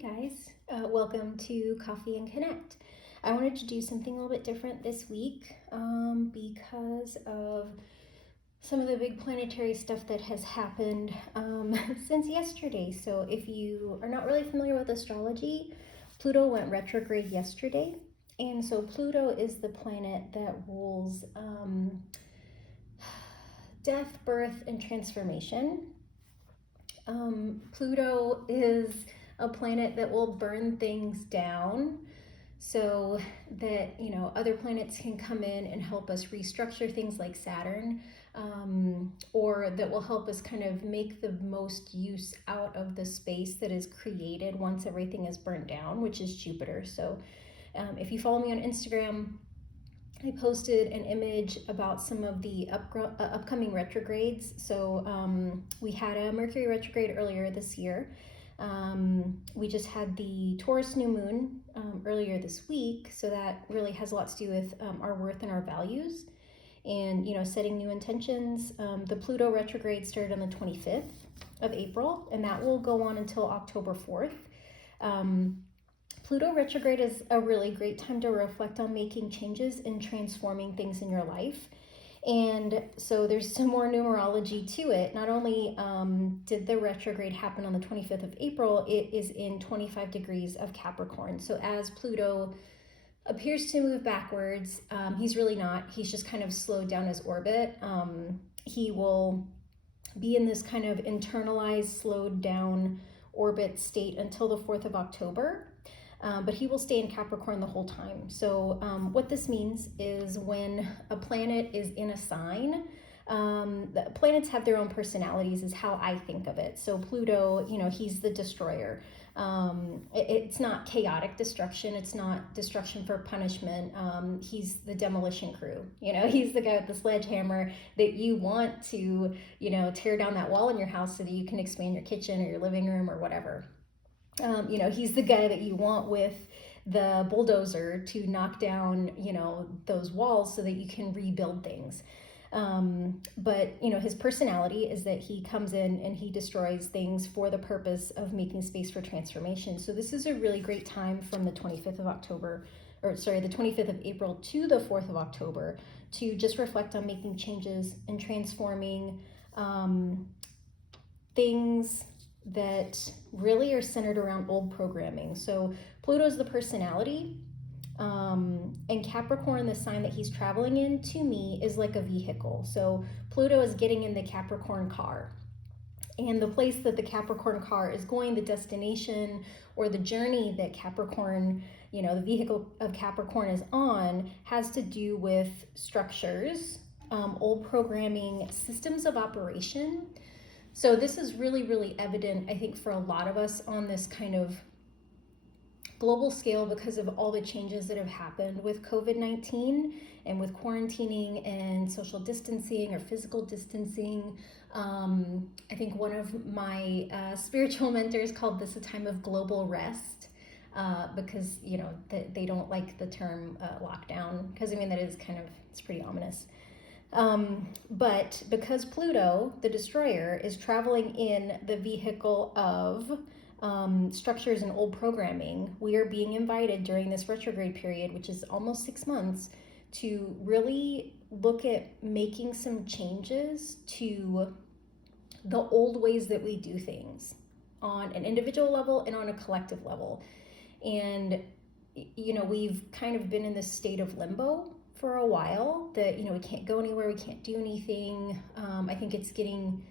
Hey guys, welcome to Coffee and Connect. I wanted to do something a little bit different this week because of some of the big planetary stuff that has happened since yesterday. So if you are not really familiar with astrology, Pluto went retrograde yesterday. And so Pluto is the planet that rules death, birth, and transformation. Pluto is a planet that will burn things down so that other planets can come in and help us restructure things like Saturn, or that will help us kind of make the most use out of the space that is created once everything is burnt down, which is Jupiter. So if you follow me on Instagram, I posted an image about some of the upcoming retrogrades. So we had a Mercury retrograde earlier this year. We just had the Taurus new moon earlier this week. So that really has a lot to do with our worth and our values and, setting new intentions. The Pluto retrograde started on the 25th of April, and that will go on until October 4th. Pluto retrograde is a really great time to reflect on making changes and transforming things in your life. And so there's some more numerology to it. Not only did the retrograde happen on the 25th of April, it is in 25 degrees of Capricorn. So as Pluto appears to move backwards, he's really not. He's just kind of slowed down his orbit. He will be in this kind of internalized, slowed down orbit state until the 4th of October. But he will stay in Capricorn the whole time. So what this means is when a planet is in a sign, the planets have their own personalities is how I think of it. So Pluto, he's the destroyer. It's not chaotic destruction. It's not destruction for punishment. He's the demolition crew. He's the guy with the sledgehammer that you want to, tear down that wall in your house so that you can expand your kitchen or your living room or whatever. He's the guy that you want with the bulldozer to knock down, those walls so that you can rebuild things. But his personality is that he comes in and he destroys things for the purpose of making space for transformation. So this is a really great time from the 25th of April to the 4th of October to just reflect on making changes and transforming things that really are centered around old programming. So Pluto's the personality, and Capricorn, the sign that he's traveling in, to me is like a vehicle. So Pluto is getting in the Capricorn car, and the place that the Capricorn car is going, the destination or the journey that Capricorn, the vehicle of Capricorn is on, has to do with structures, old programming, systems of operation. So this is really, really evident, I think, for a lot of us on this kind of global scale because of all the changes that have happened with COVID-19 and with quarantining and social distancing or physical distancing. I think one of my spiritual mentors called this a time of global rest because, they don't like the term lockdown because, that is it's pretty ominous. But because Pluto, the destroyer, is traveling in the vehicle of structures and old programming, we are being invited during this retrograde period, which is almost 6 months, to really look at making some changes to the old ways that we do things on an individual level and on a collective level. And, we've kind of been in this state of limbo for a while that, we can't go anywhere, we can't do anything. I think it's getting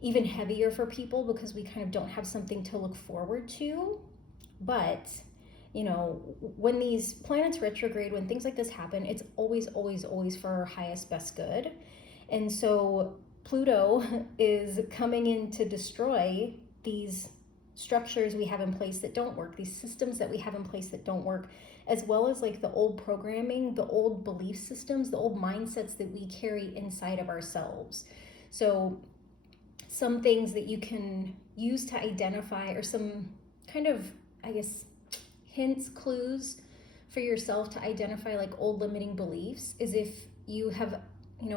even heavier for people because we kind of don't have something to look forward to. But, when these planets retrograde, when things like this happen, it's always, always, always for our highest, best good. And so Pluto is coming in to destroy these structures we have in place that don't work, these systems that we have in place that don't work, as well as like the old programming, the old belief systems, the old mindsets that we carry inside of ourselves. So some things that you can use to identify, or some kind of, hints, clues for yourself to identify like old limiting beliefs, is if you have,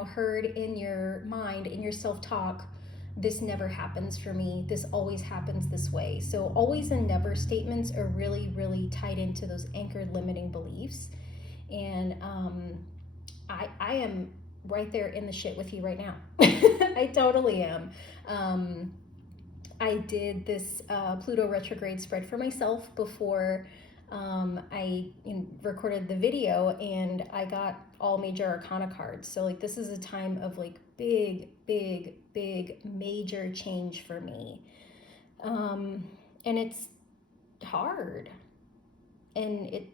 heard in your mind, in your self-talk, this never happens for me, this always happens this way. So always and never statements are really, really tied into those anchored limiting beliefs. And I am right there in the shit with you right now. I totally am. I did this Pluto retrograde spread for myself before I recorded the video, and I got all major arcana cards. So like this is a time of like big major change for me. And it's hard. And it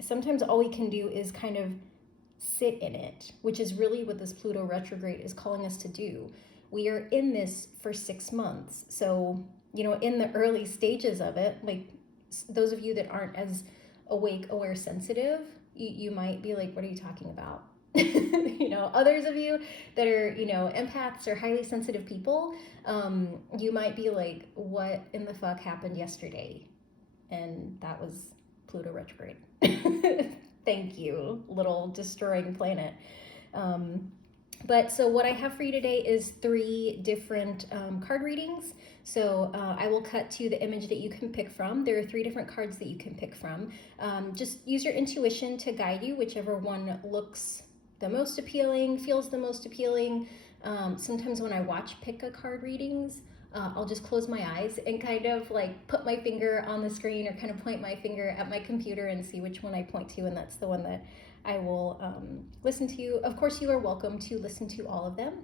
sometimes all we can do is kind of sit in it, which is really what this Pluto retrograde is calling us to do. We are in this for 6 months. So, in the early stages of it, like those of you that aren't as awake, aware, sensitive, you might be like, what are you talking about? Others of you that are, empaths or highly sensitive people, you might be like, what in the fuck happened yesterday? And that was Pluto retrograde. Thank you, little destroying planet. But so what I have for you today is 3 different card readings. So I will cut to the image that you can pick from. There are 3 different cards that you can pick from. Just use your intuition to guide you, whichever one looks the most appealing, feels the most appealing. Sometimes when I watch pick a card readings, I'll just close my eyes and kind of like put my finger on the screen or kind of point my finger at my computer and see which one I point to, and that's the one that I will listen to. Of course, you are welcome to listen to all of them.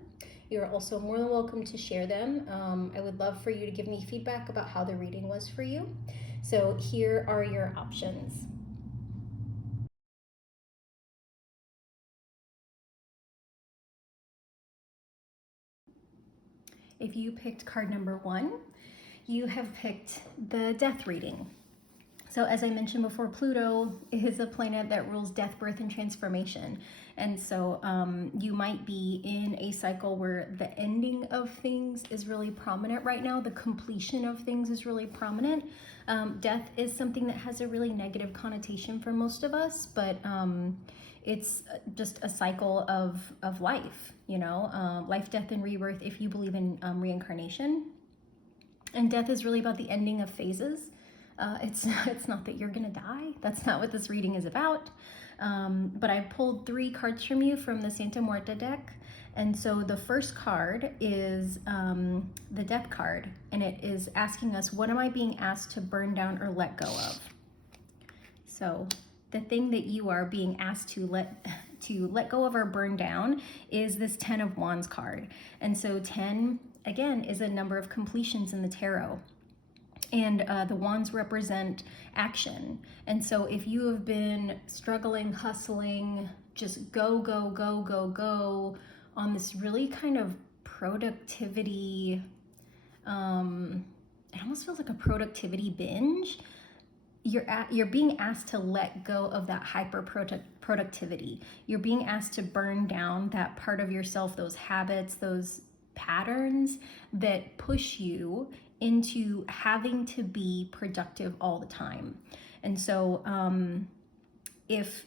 You are also more than welcome to share them. I would love for you to give me feedback about how the reading was for you. So here are your options. If you picked card number 1, you have picked the death reading. So as I mentioned before, Pluto is a planet that rules death, birth, and transformation. And so you might be in a cycle where the ending of things is really prominent right now. The completion of things is really prominent. Death is something that has a really negative connotation for most of us, but it's just a cycle of life, life, death, and rebirth if you believe in reincarnation. And death is really about the ending of phases. It's not that you're gonna die. That's not what this reading is about. But I pulled 3 cards from you from the Santa Muerte deck. And so the first card is the death card, and it is asking us, what am I being asked to burn down or let go of? So the thing that you are being asked to let go of or burn down is this 10 of Wands card. And so 10, again, is a number of completions in the tarot. And the wands represent action. And so if you have been struggling, hustling, just go on this really kind of productivity, it almost feels like a productivity binge, you're being asked to let go of that hyper productivity. You're being asked to burn down that part of yourself, those habits, those patterns that push you into having to be productive all the time. And so if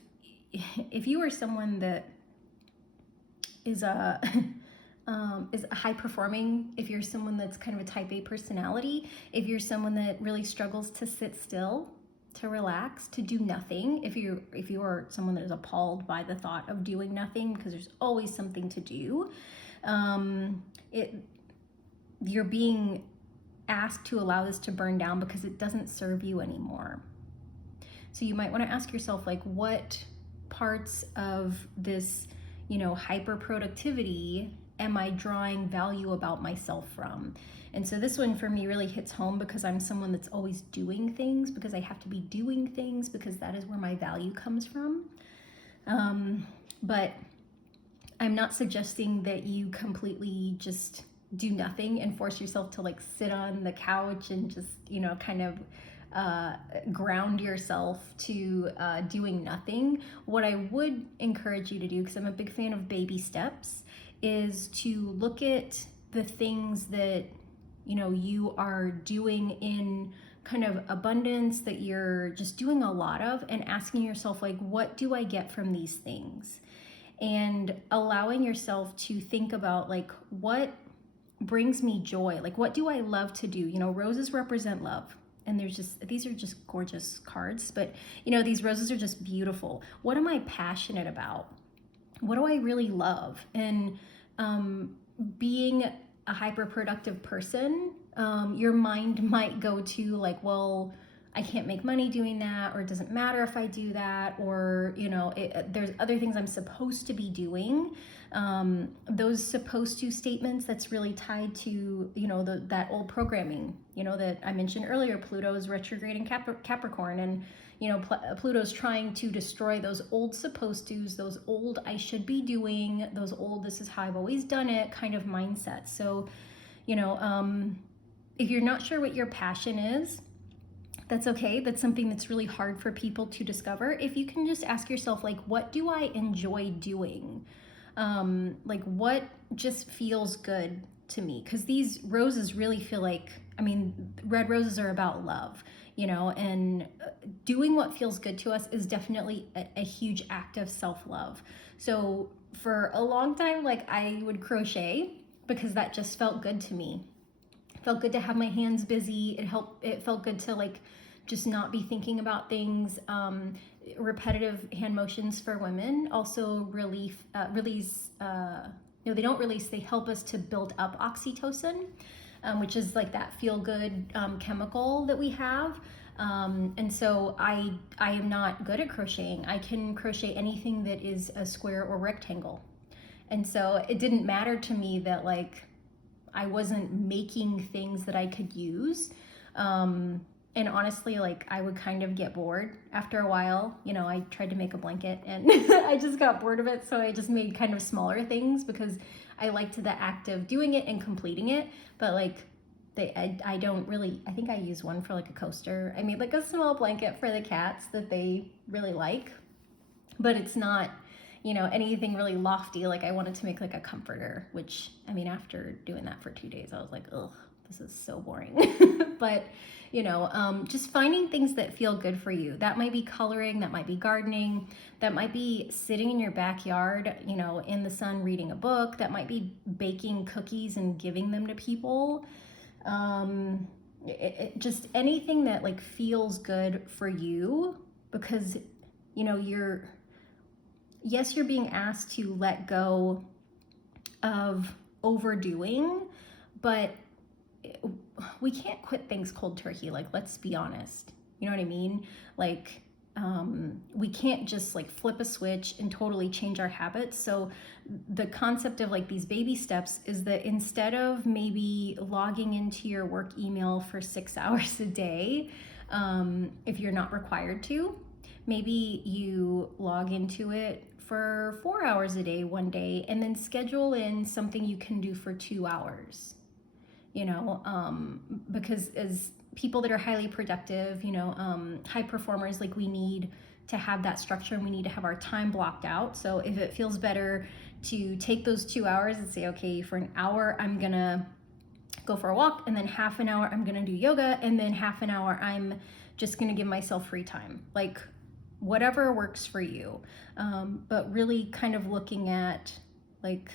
you are someone that is a high performing, if you're someone that's kind of a type A personality, if you're someone that really struggles to sit still, to relax, to do nothing, if you are someone that is appalled by the thought of doing nothing because there's always something to do, you're being asked to allow this to burn down because it doesn't serve you anymore. So you might want to ask yourself, like, what parts of this, hyper productivity am I drawing value about myself from? And so this one for me really hits home because I'm someone that's always doing things, because I have to be doing things, because that is where my value comes from. But I'm not suggesting that you completely just do nothing and force yourself to like sit on the couch and just, kind of ground yourself to doing nothing. What I would encourage you to do, because I'm a big fan of baby steps, is to look at the things that, you are doing in kind of abundance, that you're just doing a lot of, and asking yourself, like, what do I get from these things? And allowing yourself to think about, like, what brings me joy? Like, what do I love to do? You know, roses represent love. And these are just gorgeous cards, but you know, these roses are just beautiful. What am I passionate about? What do I really love? And being a hyper productive person, your mind might go to like, well, I can't make money doing that, or it doesn't matter if I do that, or, you know, there's other things I'm supposed to be doing. Those supposed to statements, that's really tied to, you know, that old programming, you know, that I mentioned earlier. Pluto's retrograde in Capricorn, and, you know, Pluto's trying to destroy those old supposed to's, those old I should be doing, those old this is how I've always done it kind of mindset. So, you know, if you're not sure what your passion is, that's okay. That's something that's really hard for people to discover. If you can just ask yourself, like, what do I enjoy doing? Like, what just feels good to me? Because these roses really feel like, I mean, red roses are about love, you know, and doing what feels good to us is definitely a huge act of self-love. So for a long time, like, I would crochet because that just felt good to me. It felt good to have my hands busy. It felt good to, like, just not be thinking about things. Repetitive hand motions for women also release, no, they don't release, they help us to build up oxytocin, which is like that feel good chemical that we have. And so I am not good at crocheting. I can crochet anything that is a square or rectangle. And so it didn't matter to me that, like, I wasn't making things that I could use. And honestly, like, I would kind of get bored after a while. You know, I tried to make a blanket and I just got bored of it. So I just made kind of smaller things because I liked the act of doing it and completing it. But like, I don't really, I think I use one for like a coaster. I made like a small blanket for the cats that they really like, but it's not, you know, anything really lofty. Like, I wanted to make like a comforter, which, I mean, after doing that for 2 days, I was like, ugh, this is so boring. But, you know, just finding things that feel good for you. That might be coloring, that might be gardening, that might be sitting in your backyard, you know, in the sun reading a book, that might be baking cookies and giving them to people. Just anything that like feels good for you, because, you know, you're being asked to let go of overdoing, but we can't quit things cold turkey. Like, let's be honest. You know what I mean? Like, we can't just like flip a switch and totally change our habits. So the concept of like these baby steps is that instead of maybe logging into your work email for 6 hours a day, if you're not required to, maybe you log into it for 4 hours a day one day, and then schedule in something you can do for 2 hours, you know, because as people that are highly productive, you know, high performers, like, we need to have that structure and we need to have our time blocked out. So if it feels better to take those 2 hours and say, okay, for an hour, I'm gonna go for a walk, and then half an hour, I'm gonna do yoga, and then half an hour, I'm just gonna give myself free time. Like, whatever works for you. But really kind of looking at like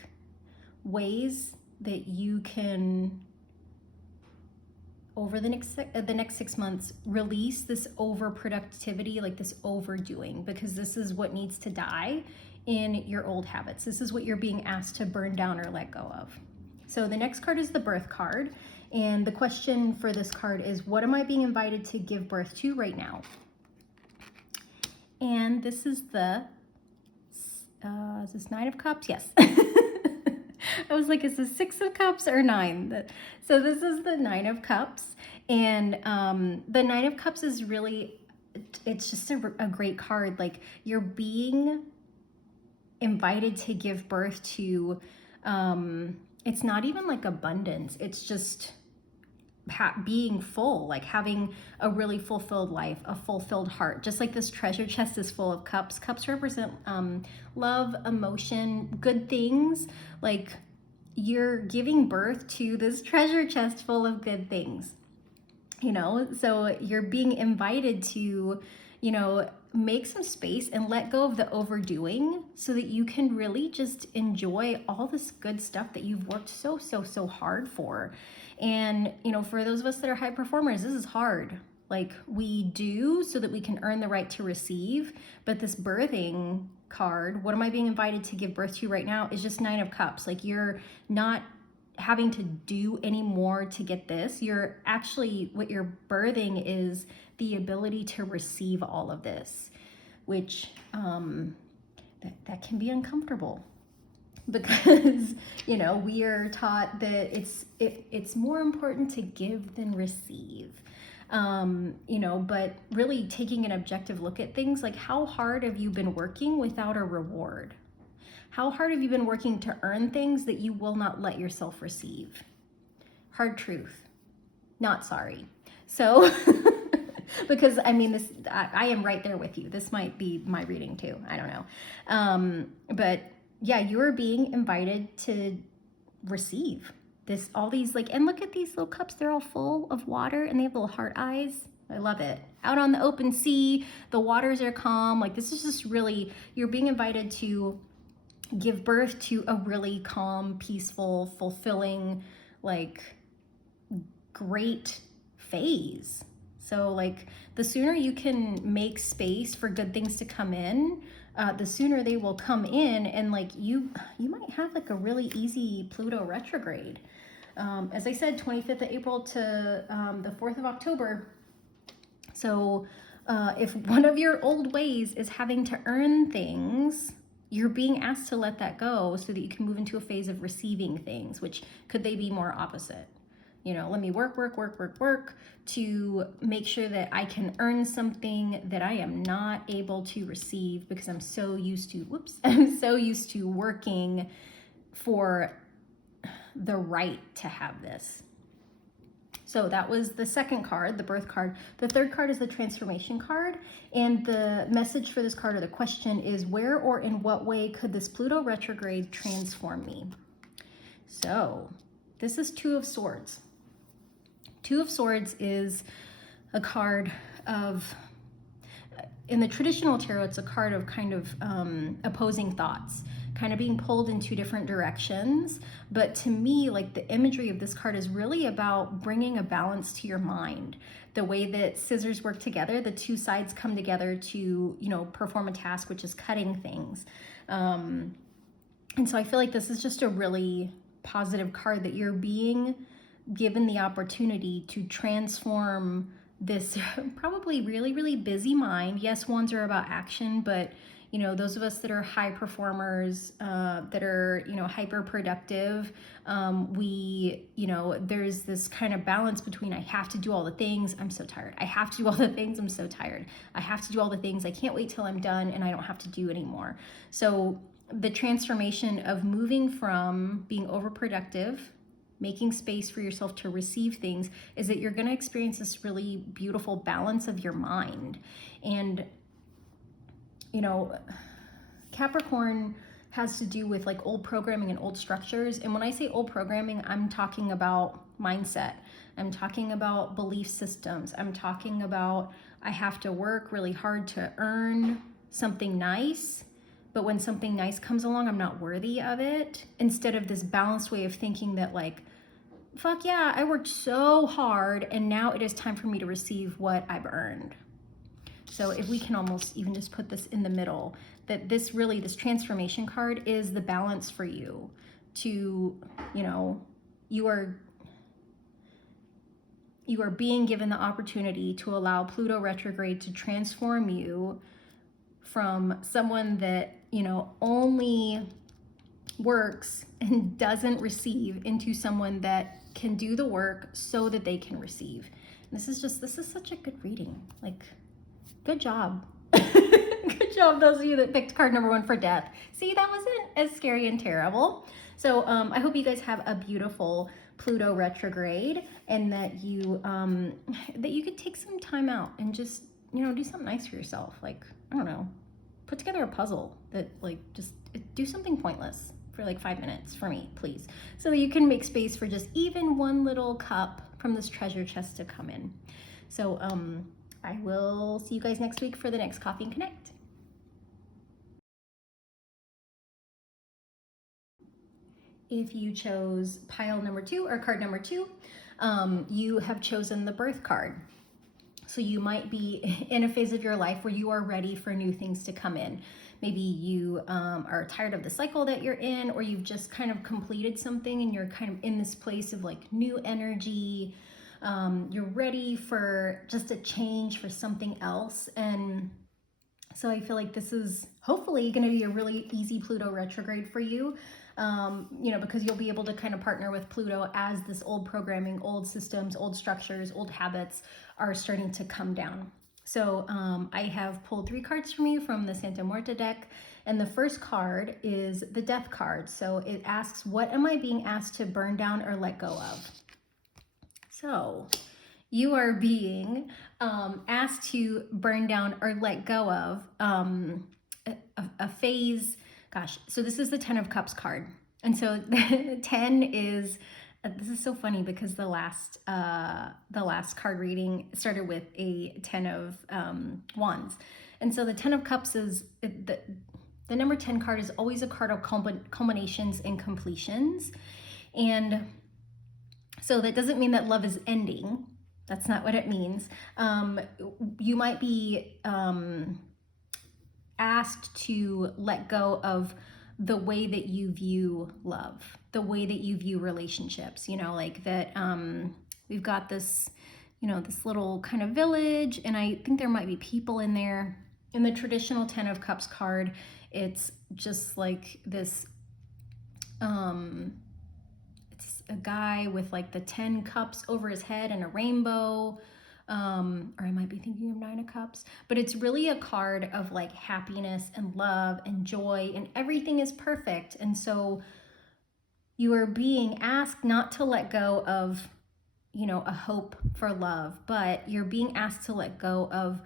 ways that you can, over the next 6 months, release this overproductivity, like this overdoing, because this is what needs to die in your old habits. This is what you're being asked to burn down or let go of. So the next card is the birth card. And the question for this card is, what am I being invited to give birth to right now? And this is the, is this 9 of Cups? Yes. I was like, is this 6 of Cups or 9? So this is the 9 of Cups. And the 9 of Cups is really, it's just a great card. Like, you're being invited to give birth to, it's not even like abundance. It's just being full, like having a really fulfilled life, a fulfilled heart. Just like this treasure chest is full of cups. Cups represent love, emotion, good things. Like, you're giving birth to this treasure chest full of good things. you know, so you're being invited to, you know, make some space and let go of the overdoing so that you can really just enjoy all this good stuff that you've worked so hard for. And, you know, for those of us that are high performers, this is hard. Like, we do so that we can earn the right to receive. But this birthing card, what am I being invited to give birth to right now, is just 9 of Cups. Like, you're not having to do any more to get this. You're actually, what you're birthing is the ability to receive all of this, which that can be uncomfortable, because, you know, we are taught that it's more important to give than receive. You know, but really taking an objective look at things, like, how hard have you been working without a reward? How hard have you been working to earn things that you will not let yourself receive? Hard truth. Not sorry. So, because I mean, I am right there with you. This might be my reading too. I don't know. But yeah, you're being invited to receive this, all these, like, and look at these little cups. They're all full of water and they have little heart eyes. I love it. Out on the open sea, the waters are calm. Like, this is just really, you're being invited to give birth to a really calm, peaceful, fulfilling, like, great phase. So, like, the sooner you can make space for good things to come in, the sooner they will come in. And, like, you might have, like, a really easy Pluto retrograde. As I said, 25th of April to the 4th of October. So if one of your old ways is having to earn things, you're being asked to let that go so that you can move into a phase of receiving things, which could they be more opposite? You know, let me work to make sure that I can earn something that I am not able to receive because I'm so used to working for the right to have this. So that was the second card, the birth card. The third card is the transformation card. And the message for this card, or the question, is where or in what way could this Pluto retrograde transform me? So this is Two of Swords. Two of Swords is a card of, in the traditional tarot, it's a card of kind of opposing thoughts, kind of being pulled in two different directions. But to me, like, the imagery of this card is really about bringing a balance to your mind. The way that scissors work together, the two sides come together to, you know, perform a task, which is cutting things. And so I feel like this is just a really positive card, that you're being given the opportunity to transform this probably really busy mind. Yes, wands are about action, but, you know, those of us that are high performers, that are, you know, hyper productive, we, you know, there's this kind of balance between, I have to do all the things, I'm so tired. I have to do all the things, I'm so tired. I have to do all the things, I can't wait till I'm done and I don't have to do anymore. So the transformation of moving from being overproductive, making space for yourself to receive things, is that you're going to experience this really beautiful balance of your mind. And, you know, Capricorn has to do with, like, old programming and old structures. And when I say old programming, I'm talking about mindset. I'm talking about belief systems. I'm talking about, I have to work really hard to earn something nice, but when something nice comes along, I'm not worthy of it. Instead of this balanced way of thinking that, like, fuck yeah, I worked so hard and now it is time for me to receive what I've earned. So if we can almost even just put this in the middle, that this transformation card is the balance for you to, you know, you are being given the opportunity to allow Pluto retrograde to transform you from someone that, you know, only works and doesn't receive, into someone that can do the work so that they can receive. And this is such a good reading. Like, good job. Good job, those of you that picked card number 1 for death. See, that wasn't as scary and terrible. So I hope you guys have a beautiful Pluto retrograde, and that you could take some time out and just, you know, do something nice for yourself. Like, I don't know, put together a puzzle that, like, just do something pointless for like 5 minutes for me, please, so that you can make space for just even one little cup from this treasure chest to come in. So I will see you guys next week for the next Coffee and Connect. If you chose pile number 2 or card number 2, you have chosen the birth card. So you might be in a phase of your life where you are ready for new things to come in. Maybe you are tired of the cycle that you're in, or you've just kind of completed something and you're kind of in this place of like new energy. You're ready for just a change, for something else. And so I feel like this is hopefully going to be a really easy Pluto retrograde for you, because you'll be able to kind of partner with Pluto as this old programming, old systems, old structures, old habits are starting to come down. So I have pulled 3 cards from you from the Santa Muerte deck. And the first card is the Death card. So it asks, what am I being asked to burn down or let go of? So you are being asked to burn down or let go of a phase. Gosh, so this is the 10 of Cups card. And so the 10 is, this is so funny because the last card reading started with a 10 of Wands. And so the 10 of Cups is, the number 10 card is always a card of culminations and completions. And so that doesn't mean that love is ending. That's not what it means. You might be asked to let go of the way that you view love, the way that you view relationships, like that we've got this, this little kind of village, and I think there might be people in there. In the traditional 10 of Cups card, it's just like this, it's a guy with like the 10 cups over his head and a rainbow. Or I might be thinking of 9 of Cups, but it's really a card of like happiness and love and joy, and everything is perfect. And so you are being asked not to let go of, a hope for love, but you're being asked to let go of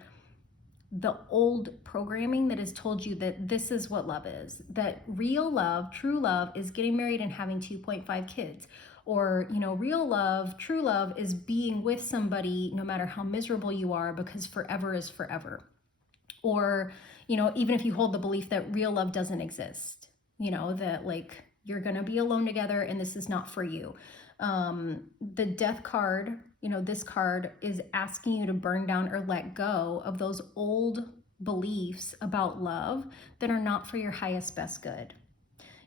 the old programming that has told you that this is what love is, that real love, true love is getting married and having 2.5 kids. Or, real love, true love is being with somebody no matter how miserable you are, because forever is forever. Or, even if you hold the belief that real love doesn't exist, that like you're going to be alone together and this is not for you. The Death card, this card is asking you to burn down or let go of those old beliefs about love that are not for your highest, best good.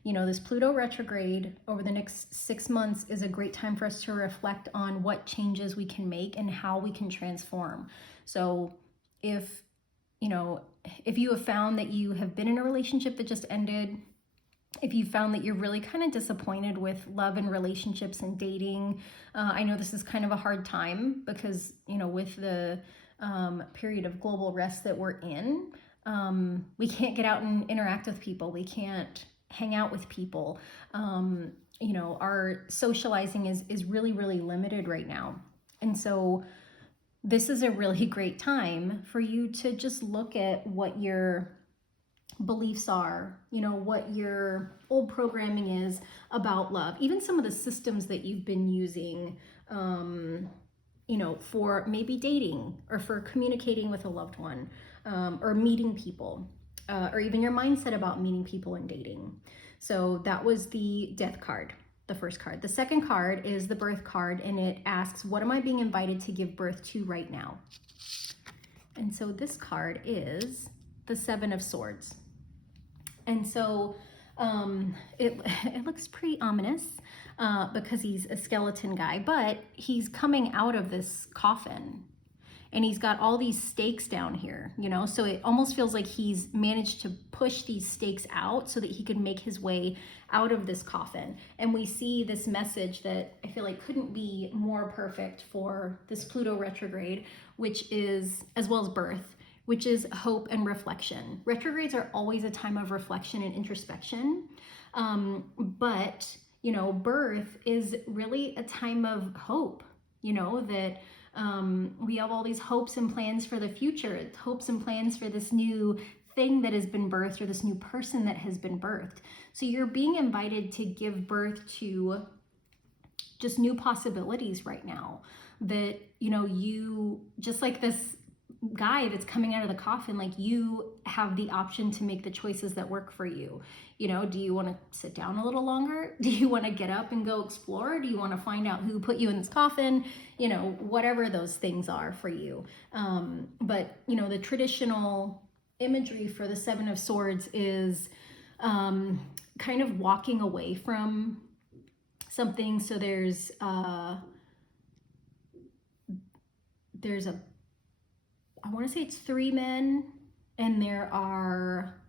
This Pluto retrograde over the next 6 months is a great time for us to reflect on what changes we can make and how we can transform. So if you have found that you have been in a relationship that just ended, if you found that you're really kind of disappointed with love and relationships and dating, I know this is kind of a hard time because, with the period of global rest that we're in, we can't get out and interact with people. We can't hang out with people. Our socializing is really, really limited right now. And so this is a really great time for you to just look at what your beliefs are, what your old programming is about love, even some of the systems that you've been using, for maybe dating or for communicating with a loved one, or meeting people. Or even your mindset about meeting people and dating. So that was the Death card, the first card. The second card is the Birth card, and it asks, what am I being invited to give birth to right now? And so this card is the 7 of Swords. And so it looks pretty ominous because he's a skeleton guy, but he's coming out of this coffin. And he's got all these stakes down here, so it almost feels like he's managed to push these stakes out so that he could make his way out of this coffin. And we see this message that I feel like couldn't be more perfect for this Pluto retrograde, which is, as well as birth, which is hope and reflection. Retrogrades are always a time of reflection and introspection, but, birth is really a time of hope, that we have all these hopes and plans for the future, hopes and plans for this new thing that has been birthed, or this new person that has been birthed. So you're being invited to give birth to just new possibilities right now. That, you know, you, just like this guy that's coming out of the coffin, like you have the option to make the choices that work for you. You know, do you want to sit down a little longer? Do you want to get up and go explore? Do you want to find out who put you in this coffin? You know, whatever those things are for you. But, you know, the traditional imagery for the Seven of Swords is kind of walking away from something. So there's a, I want to say it's 3 men, and there are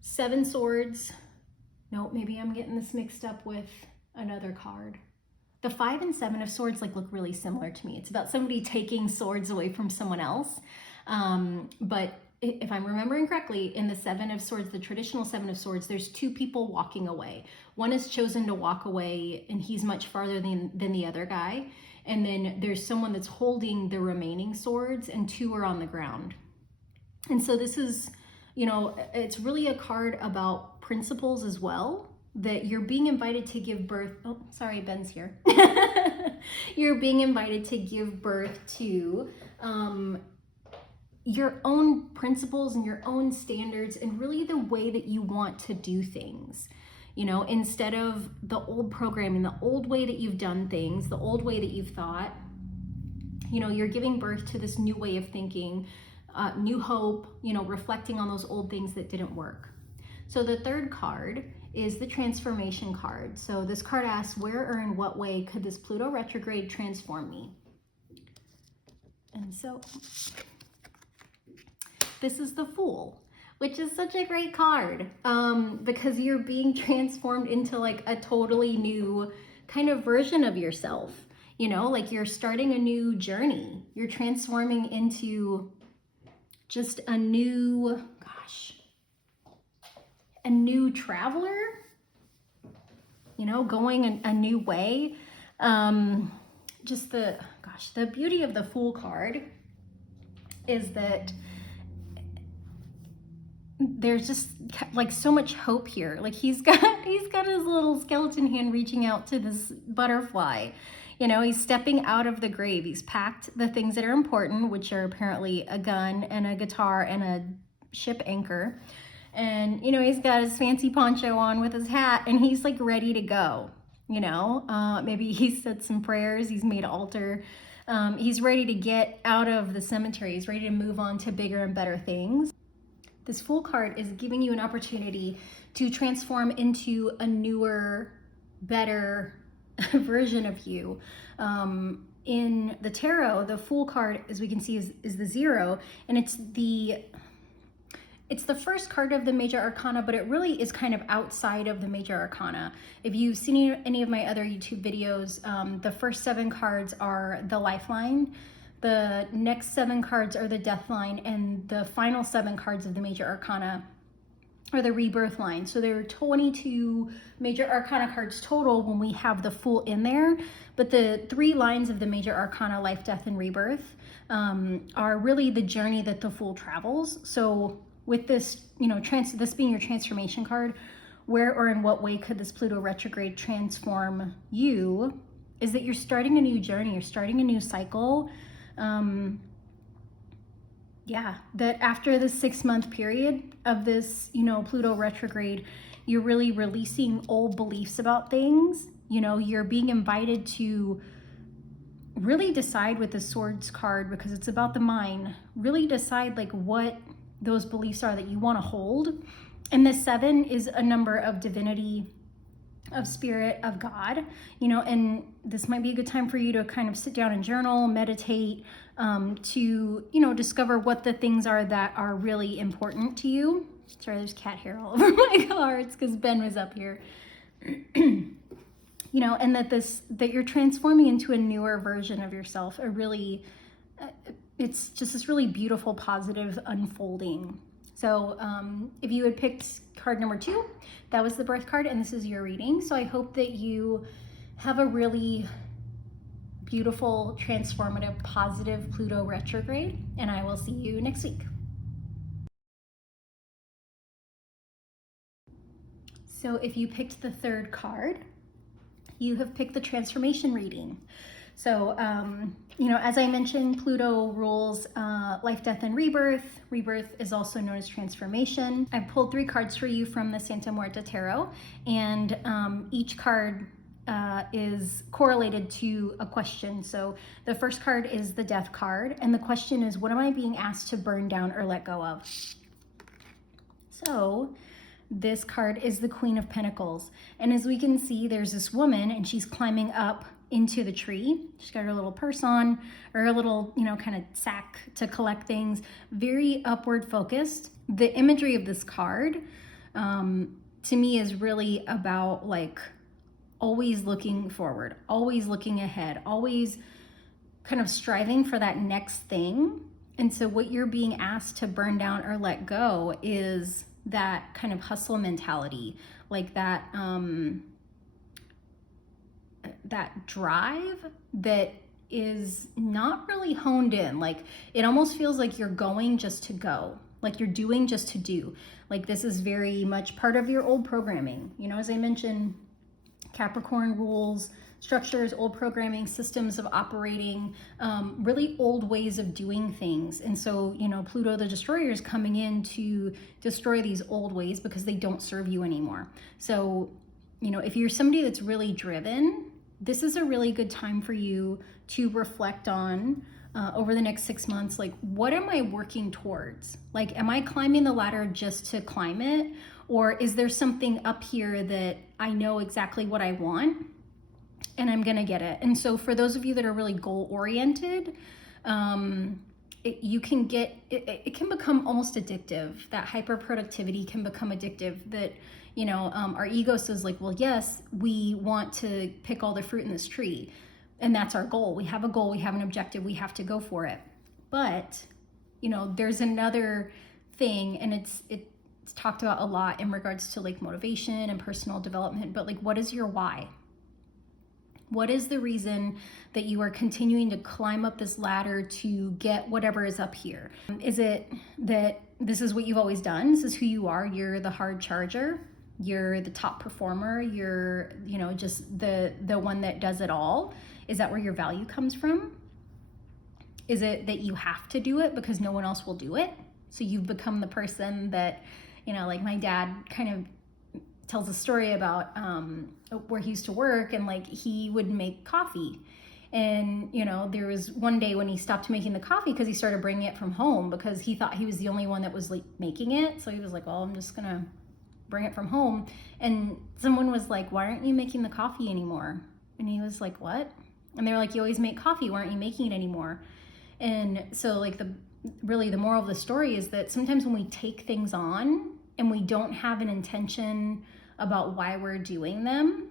7 swords. No, maybe I'm getting this mixed up with another card. The 5 and 7 of swords like look really similar to me. It's about somebody taking swords away from someone else. But if I'm remembering correctly, in the 7 of swords, the traditional 7 of swords, there's 2 people walking away. One has chosen to walk away, and he's much farther than the other guy. And then there's someone that's holding the remaining swords, and 2 are on the ground. And so this is, you know, it's really a card about principles as well, that you're being invited to give birth. Oh, sorry, Ben's here. You're being invited to give birth to your own principles and your own standards, and really the way that you want to do things. You know, instead of the old programming, the old way that you've done things, the old way that you've thought, you know, you're giving birth to this new way of thinking, new hope, you know, reflecting on those old things that didn't work. So the third card is the transformation card. So this card asks, where or in what way could this Pluto retrograde transform me? And so this is the Fool, which is such a great card because you're being transformed into like a totally new kind of version of yourself. You know, like you're starting a new journey. You're transforming into just a new, a new traveler, you know, going a new way. Just the beauty of the Fool card is that there's just like so much hope here. Like he's got his little skeleton hand reaching out to this butterfly. You know, he's stepping out of the grave. He's packed the things that are important, which are apparently a gun and a guitar and a ship anchor. And, you know, he's got his fancy poncho on with his hat, and he's like ready to go. You know, maybe he said some prayers. He's made an altar. He's ready to get out of the cemetery. He's ready to move on to bigger and better things. This Fool card is giving you an opportunity to transform into a newer, better version of you. In the tarot, the Fool card, as we can see, is the 0, and it's the first card of the major arcana, but it really is kind of outside of the major arcana. If you've seen any of my other YouTube videos, the first 7 cards are the lifeline. The next 7 cards are the death line, and the final 7 cards of the major arcana are the rebirth line. So there are 22 major arcana cards total when we have the Fool in there, but the 3 lines of the major arcana, life, death, and rebirth, are really the journey that the Fool travels. So with this, you know, this being your transformation card, where or in what way could this Pluto retrograde transform you, is that you're starting a new journey, you're starting a new cycle. That after the 6-month period of this, you know, Pluto retrograde, you're really releasing old beliefs about things. You know, you're being invited to really decide with the Swords card, because it's about the mind, really decide like what those beliefs are that you want to hold. And the 7 is a number of divinity, of spirit, of God, you know, and this might be a good time for you to kind of sit down and journal, meditate, to, you know, discover what the things are that are really important to you. Sorry, there's cat hair all over my cards because Ben was up here. You know, and that you're transforming into a newer version of yourself, it's just this really beautiful, positive unfolding. So if you had picked card number 2, that was the birth card, and this is your reading. So I hope that you have a really beautiful, transformative, positive Pluto retrograde, and I will see you next week. So if you picked the 3rd card, you have picked the transformation reading. So, as I mentioned, Pluto rules life, death, and rebirth. Rebirth is also known as transformation. I pulled 3 cards for you from the Santa Muerte Tarot, and each card is correlated to a question. So the first card is the death card, and the question is, what am I being asked to burn down or let go of? So this card is the Queen of Pentacles. And as we can see, there's this woman and she's climbing up into the tree. She's got her little purse on, or a little, kind of sack to collect things, very upward focused. The imagery of this card to me is really about like always looking forward, always looking ahead, always kind of striving for that next thing. And so what you're being asked to burn down or let go is that kind of hustle mentality, like that that drive that is not really honed in. Like it almost feels like you're going just to go, like you're doing just to do. Like this is very much part of your old programming. As I mentioned, Capricorn rules structures, old programming, systems of operating, really old ways of doing things. And so, Pluto the Destroyer is coming in to destroy these old ways because they don't serve you anymore. So, if you're somebody that's really driven, this is a really good time for you to reflect on over the next 6 months, like, what am I working towards? Like, am I climbing the ladder just to climb it? Or is there something up here that I know exactly what I want and I'm gonna get it? And so for those of you that are really goal-oriented, it can become almost addictive. That hyper-productivity can become addictive, that, our ego says like, well, yes, we want to pick all the fruit in this tree. And that's our goal. We have a goal, we have an objective, we have to go for it. But, there's another thing, and it's talked about a lot in regards to like motivation and personal development, but like, what is your why? What is the reason that you are continuing to climb up this ladder to get whatever is up here? Is it that this is what you've always done? This is who you are. You're the hard charger. You're the top performer. You're, just the one that does it all. Is that where your value comes from? Is it that you have to do it because no one else will do it? So you've become the person that, like my dad kind of tells a story about where he used to work, and like he would make coffee. And, there was one day when he stopped making the coffee because he started bringing it from home because he thought he was the only one that was like making it. So he was like, well, I'm just gonna bring it from home. And someone was like, why aren't you making the coffee anymore? And he was like, what? And they were like, you always make coffee. Why aren't you making it anymore? And so like the moral of the story is that sometimes when we take things on and we don't have an intention about why we're doing them,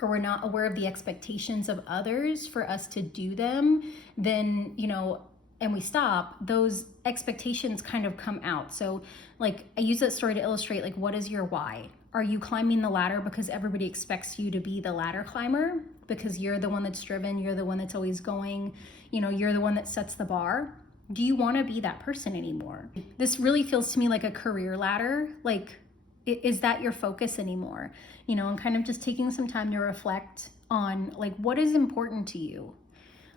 or we're not aware of the expectations of others for us to do them, then, and we stop, those expectations kind of come out. So like I use that story to illustrate, like, what is your why? Are you climbing the ladder because everybody expects you to be the ladder climber? Because you're the one that's driven, you're the one that's always going, you're the one that sets the bar? Do you want to be that person anymore? This really feels to me like a career ladder. Like, is that your focus anymore? And kind of just taking some time to reflect on like, what is important to you?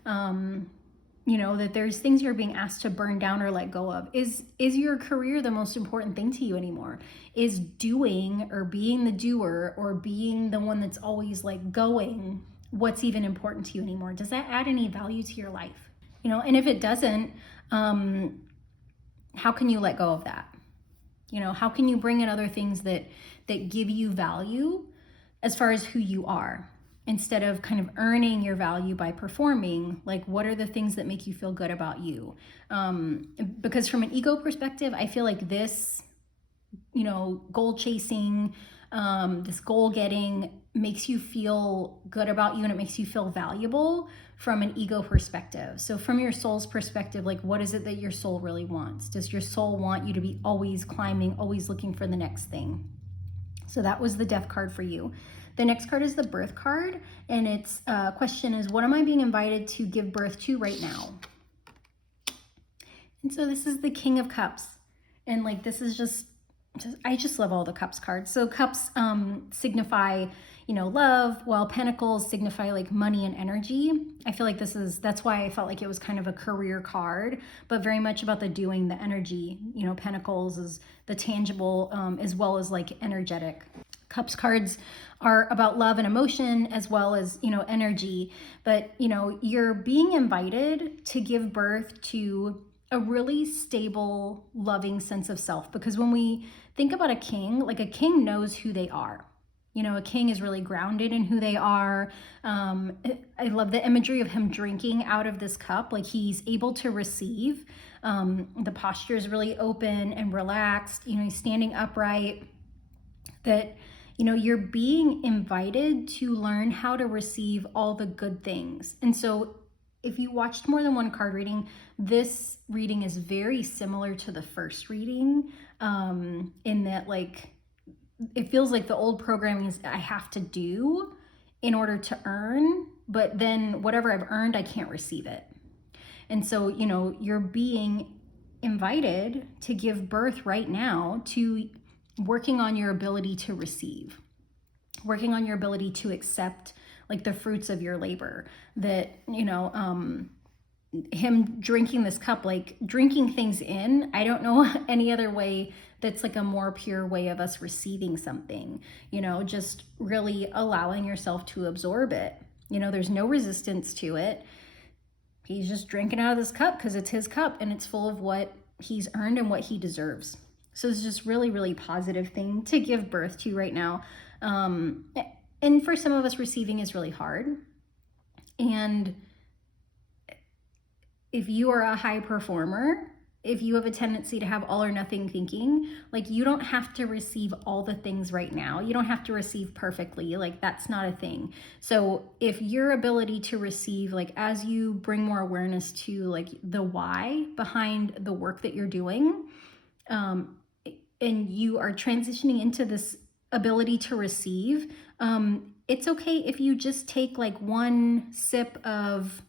That there's things you're being asked to burn down or let go of. Is your career the most important thing to you anymore? Is doing or being the doer or being the one that's always like going what's even important to you anymore? Does that add any value to your life? And if it doesn't, how can you let go of that? How can you bring in other things that give you value as far as who you are, instead of kind of earning your value by performing? Like, what are the things that make you feel good about you? Because from an ego perspective, I feel like this, goal chasing, this goal getting makes you feel good about you, and it makes you feel valuable from an ego perspective. So from your soul's perspective, like, what is it that your soul really wants? Does your soul want you to be always climbing, always looking for the next thing? So that was the death card for you. The next card is the birth card, and its question is, what am I being invited to give birth to right now? And so this is the King of Cups. And like, this is just I just love all the cups cards. So cups signify, love, while pentacles signify like money and energy. I feel like that's why I felt like it was kind of a career card, but very much about the doing, the energy. Pentacles is the tangible, as well as like energetic. Cups cards are about love and emotion as well as, energy. But, you're being invited to give birth to a really stable, loving sense of self. Because when we think about a king, like a king knows who they are. A king is really grounded in who they are. I love the imagery of him drinking out of this cup. Like he's able to receive. The posture is really open and relaxed. He's standing upright. That, you're being invited to learn how to receive all the good things. And so if you watched more than one card reading, this reading is very similar to the first reading, in that like, it feels like the old programming is I have to do in order to earn, but then whatever I've earned, I can't receive it. And so, you're being invited to give birth right now to working on your ability to receive, working on your ability to accept like the fruits of your labor. That, him drinking this cup, like drinking things in, I don't know any other way that's like a more pure way of us receiving something, just really allowing yourself to absorb it. There's no resistance to it. He's just drinking out of this cup because it's his cup and it's full of what he's earned and what he deserves. So it's just really, really positive thing to give birth to right now. And for some of us, receiving is really hard. And if you are a high performer, if you have a tendency to have all or nothing thinking, like you don't have to receive all the things right now. You don't have to receive perfectly. Like that's not a thing. So if your ability to receive, like as you bring more awareness to like the why behind the work that you're doing, and you are transitioning into this ability to receive, it's okay if you just take like one sip of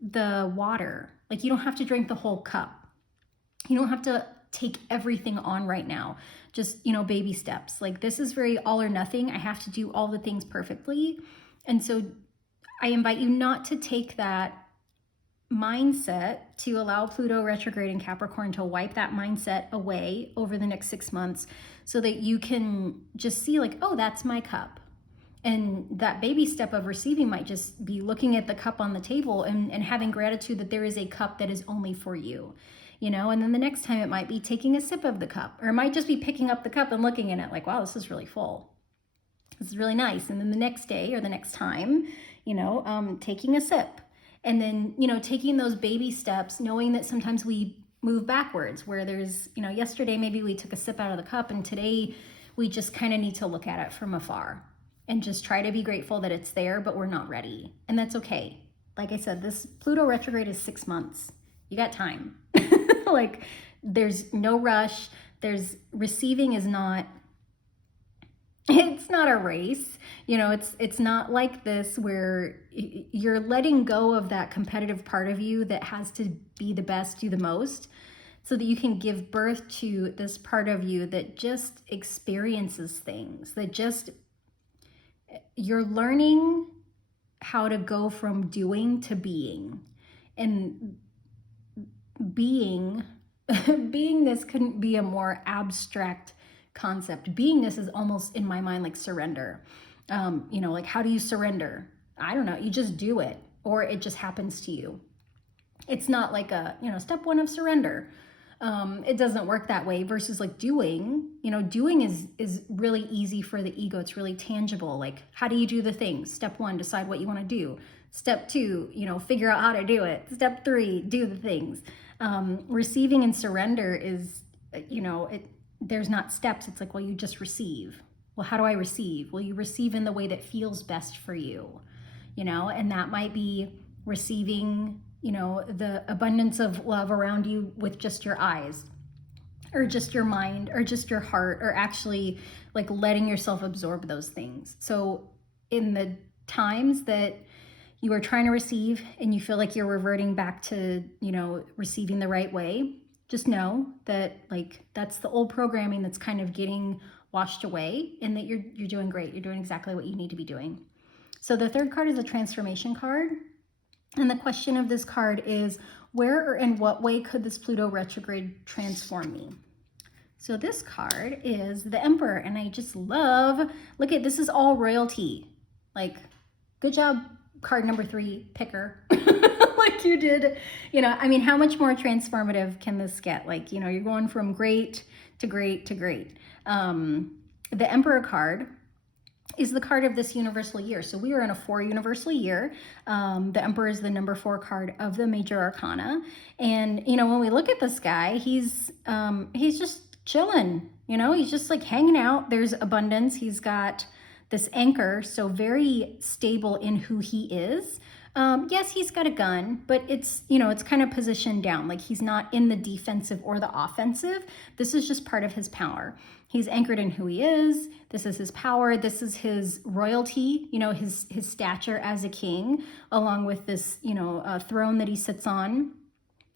the water. Like you don't have to drink the whole cup. You don't have to take everything on right now. Just, baby steps. Like this is very all or nothing. I have to do all the things perfectly. And so I invite you not to take that mindset, to allow Pluto retrograde in Capricorn to wipe that mindset away over the next 6 months, so that you can just see like, oh, that's my cup. And that baby step of receiving might just be looking at the cup on the table and having gratitude that there is a cup that is only for you, and then the next time it might be taking a sip of the cup, or it might just be picking up the cup and looking in it like, wow, this is really full. This is really nice. And then the next day or the next time, taking a sip. And then, taking those baby steps, knowing that sometimes we move backwards, where there's, yesterday maybe we took a sip out of the cup and today we just kind of need to look at it from afar and just try to be grateful that it's there, but we're not ready. And that's okay. Like I said, this Pluto retrograde is 6 months. You got time. Like there's no rush. Receiving is not, it's not a race. It's not like this where you're letting go of that competitive part of you that has to be the best, do the most, so that you can give birth to this part of you that just experiences things, that just, you're learning how to go from doing to being. And beingness couldn't be a more abstract concept. Beingness is almost in my mind like surrender. Like how do you surrender? I don't know. You just do it, or it just happens to you. It's not like a, step one of surrender. It doesn't work that way versus like doing, doing is really easy for the ego. It's really tangible. Like, how do you do the things? Step one, decide what you want to do. Step two, figure out how to do it. Step three, do the things. Receiving and surrender is, there's not steps. It's like, well, you just receive. Well, how do I receive? Well, you receive in the way that feels best for you, and that might be receiving, the abundance of love around you with just your eyes, or just your mind, or just your heart, or actually like letting yourself absorb those things. So in the times that you are trying to receive and you feel like you're reverting back to, receiving the right way, just know that like that's the old programming that's kind of getting washed away, and that you're doing great. You're doing exactly what you need to be doing. So the third card is a transformation card. And the question of this card is, where or in what way could this Pluto retrograde transform me? So this card is the Emperor, and I just love, look at, this is all royalty. Like, good job, card number 3 picker. Like you did, you know, I mean, how much more transformative can this get? Like, you know, you're going from great to great to great. The Emperor card is the card of this universal year. So we are in a 4 universal year. The Emperor is the number 4 card of the major arcana. And, you know, when we look at this guy, he's just chilling, you know, he's just like hanging out. There's abundance. He's got this anchor, so very stable in who he is. Yes, he's got a gun, but it's, you know, it's kind of positioned down. Like he's not in the defensive or the offensive. This is just part of his power. He's anchored in who he is. This is his power. This is his royalty, you know, his stature as a king, along with this, you know, throne that he sits on.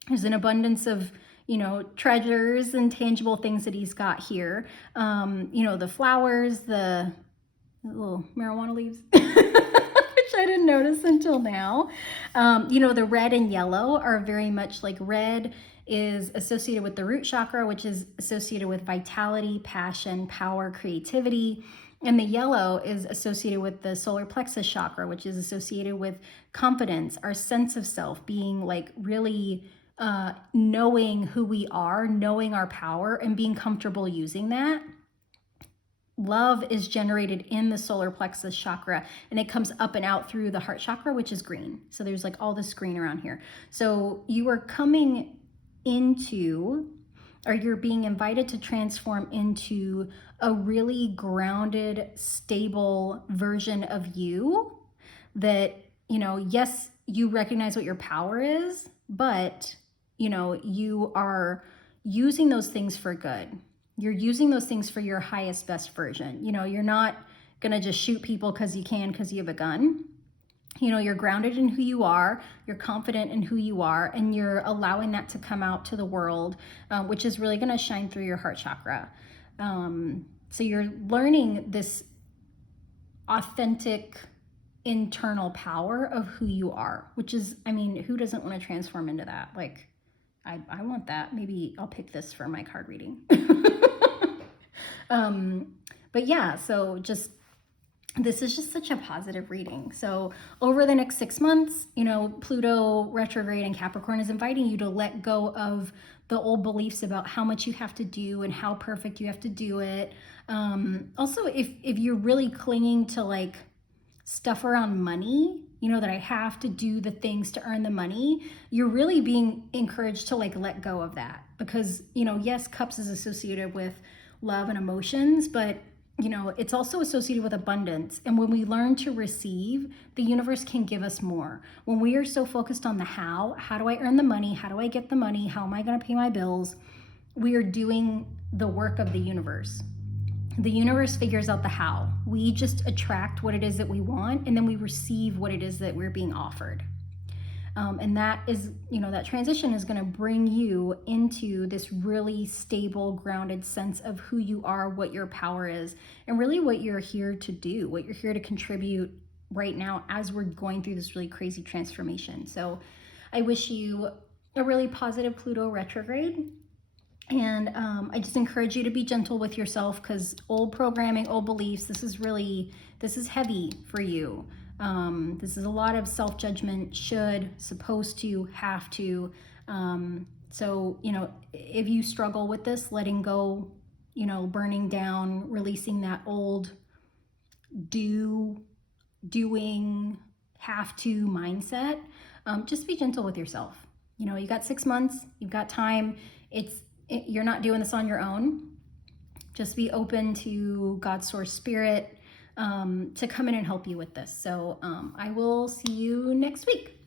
There's an abundance of, you know, treasures and tangible things that he's got here. You know, the flowers, the little marijuana leaves, which I didn't notice until now. You know, the red and yellow are very much like red is associated with the root chakra, which is associated with vitality, passion, power, creativity. And the yellow is associated with the solar plexus chakra, which is associated with confidence, our sense of self, being like really knowing who we are, knowing our power, and being comfortable using that. Love is generated in the solar plexus chakra, and it comes up and out through the heart chakra, which is green. So there's like all this green around here. So you are coming into, or you're being invited to transform into a really grounded, stable version of you that, you know, yes, you recognize what your power is, but, you know, you are using those things for good. You're using those things for your highest, best version. You know, you're not going to just shoot people because you can, because you have a gun. You know, you're grounded in who you are, you're confident in who you are, and you're allowing that to come out to the world, which is really going to shine through your heart chakra. So you're learning this authentic internal power of who you are, which is, I mean, who doesn't want to transform into that? Like, I want that. Maybe I'll pick this for my card reading. But yeah, so just, this is just such a positive reading. So over the next 6 months, you know, Pluto retrograde in Capricorn is inviting you to let go of the old beliefs about how much you have to do and how perfect you have to do it. Also, if you're really clinging to like stuff around money, you know, that I have to do the things to earn the money, you're really being encouraged to like let go of that. Because, you know, yes, cups is associated with love and emotions, but you know, it's also associated with abundance. And when we learn to receive, the universe can give us more. When we are so focused on the how do I earn the money? How do I get the money? How am I going to pay my bills? We are doing the work of the universe. The universe figures out the how. We just attract what it is that we want, and then we receive what it is that we're being offered. And that is, you know, that transition is going to bring you into this really stable, grounded sense of who you are, what your power is, and really what you're here to do, what you're here to contribute right now as we're going through this really crazy transformation. So I wish you a really positive Pluto retrograde. And I just encourage you to be gentle with yourself, because old programming, old beliefs, this is heavy for you. This is a lot of self-judgment, should, supposed to, have to. So, you know, if you struggle with this, letting go, you know, burning down, releasing that old doing, have to mindset, just be gentle with yourself. You know, you got 6 months, you've got time. You're not doing this on your own. Just be open to God's source spirit, to come in and help you with this. So I will see you next week.